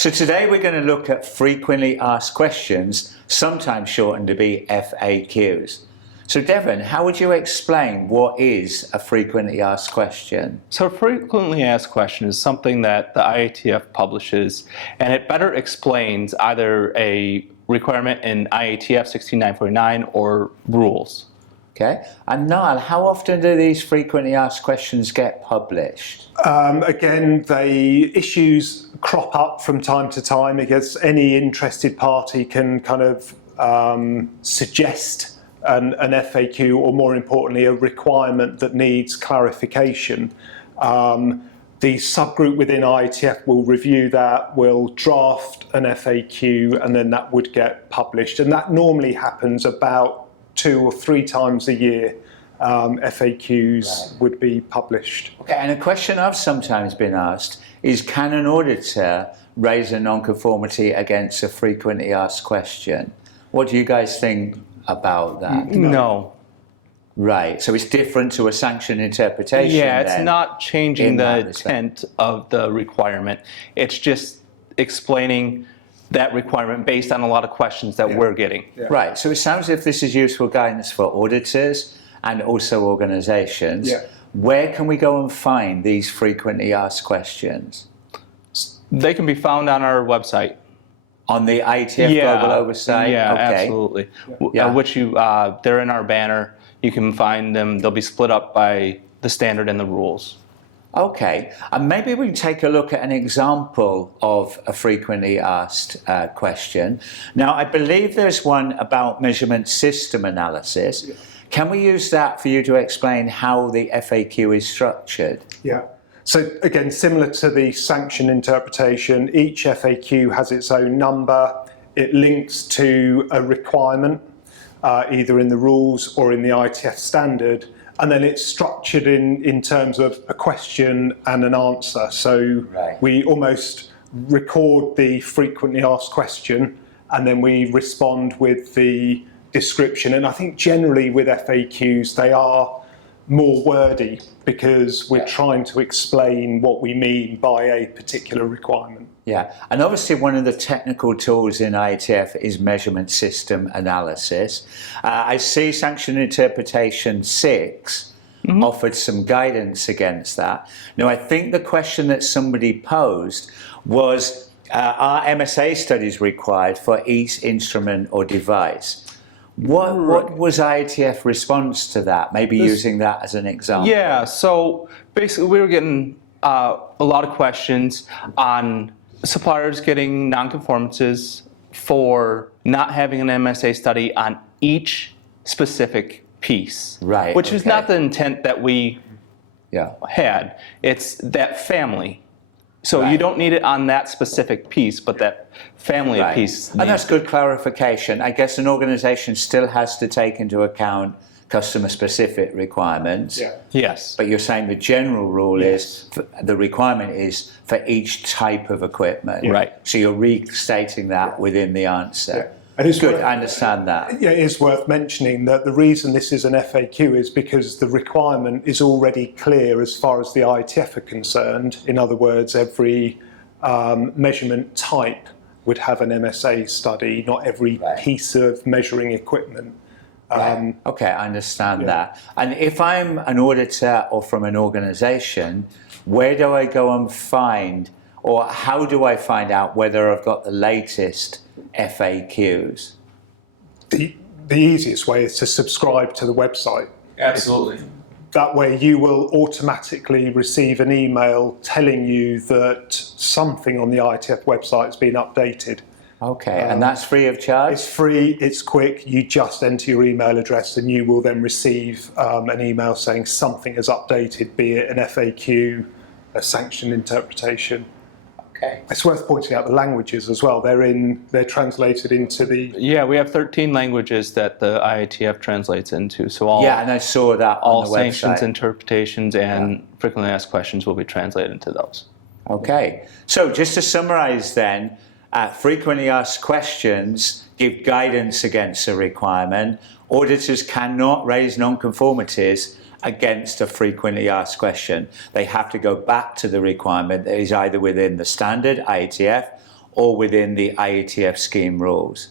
So today we're going to look at frequently asked questions, sometimes shortened to be FAQs. So Devin, how would you explain what is a frequently asked question? So a frequently asked question is something that the IATF publishes, and it better explains either a requirement in IATF 16949 or rules. Okay, and Niall, how often do these frequently asked questions get published? Again, the issues crop up from time to time because any interested party can kind of suggest an FAQ, or more importantly, a requirement that needs clarification. The subgroup within IATF will review that, will draft an FAQ, and then that would get published. And that normally happens about 2 or 3 times a year. FAQs would be published. Okay, and a question I've sometimes been asked is, can an auditor raise a non-conformity against a frequently asked question? What do you guys think about that? No. Right, so it's different to a sanction interpretation. Yeah, it's then, not changing in the that respect. intent of the requirement. It's just explaining that requirement based on a lot of questions that we're getting. Yeah. Right, so it sounds as if this is useful guidance for auditors and also organisations. Yeah. Where can we go and find these frequently asked questions? They can be found on our website. On the IATF Global Oversight? Yeah, okay. absolutely. Yeah. Which they're in our banner. You can find them. They'll be split up by the standard and the rules. Okay, and maybe we can take a look at an example of a frequently asked question. Now, I believe there's one about measurement system analysis. Yeah. Can we use that for you to explain how the FAQ is structured? Yeah. So again, similar to the sanction interpretation, each FAQ has its own number. It links to a requirement, either in the rules or in the IATF standard, and then it's structured in terms of a question and an answer. So we almost record the frequently asked question, and then we respond with the description. And I think generally with FAQs, they are more wordy because we're trying to explain what we mean by a particular requirement. Yeah, and obviously one of the technical tools in IATF is measurement system analysis. I see sanction interpretation 6 offered some guidance against that. Now, I think the question that somebody posed was, are MSA studies required for each instrument or device? What was IATF response to that? Maybe using that as an example. Yeah, so basically we were getting a lot of questions on suppliers getting non-conformances for not having an MSA study on each specific piece. Right. Which is not the intent that we had. It's that family. So you don't need it on that specific piece, but that family of piece. And that's good clarification. I guess an organisation still has to take into account customer-specific requirements. Yeah. Yes. But you're saying the general rule is, the requirement is for each type of equipment. Yeah. Right. So you're restating that within the answer. Yeah. And it's good, I understand that. Yeah, it is worth mentioning that the reason this is an FAQ is because the requirement is already clear as far as the IATF are concerned. In other words, every measurement type would have an MSA study, not every piece of measuring equipment. Okay, I understand that. And if I'm an auditor or from an organisation, where do I go and find, or how do I find out whether I've got the latest FAQs? The easiest way is to subscribe to the website. Absolutely. That way you will automatically receive an email telling you that something on the IATF website has been updated. Okay, and that's free of charge? It's free, it's quick, you just enter your email address and you will then receive an email saying something has updated, be it an FAQ, a sanction interpretation. Okay. It's worth pointing out the languages as well. They're translated into the... Yeah, we have 13 languages that the IATF translates into. So all, and I saw that on the website. All sanctions interpretations and frequently asked questions will be translated into those. Okay, so just to summarize then, frequently asked questions give guidance against a requirement. Auditors cannot raise non-conformities against a frequently asked question. They have to go back to the requirement that is either within the standard, IATF, or within the IATF scheme rules.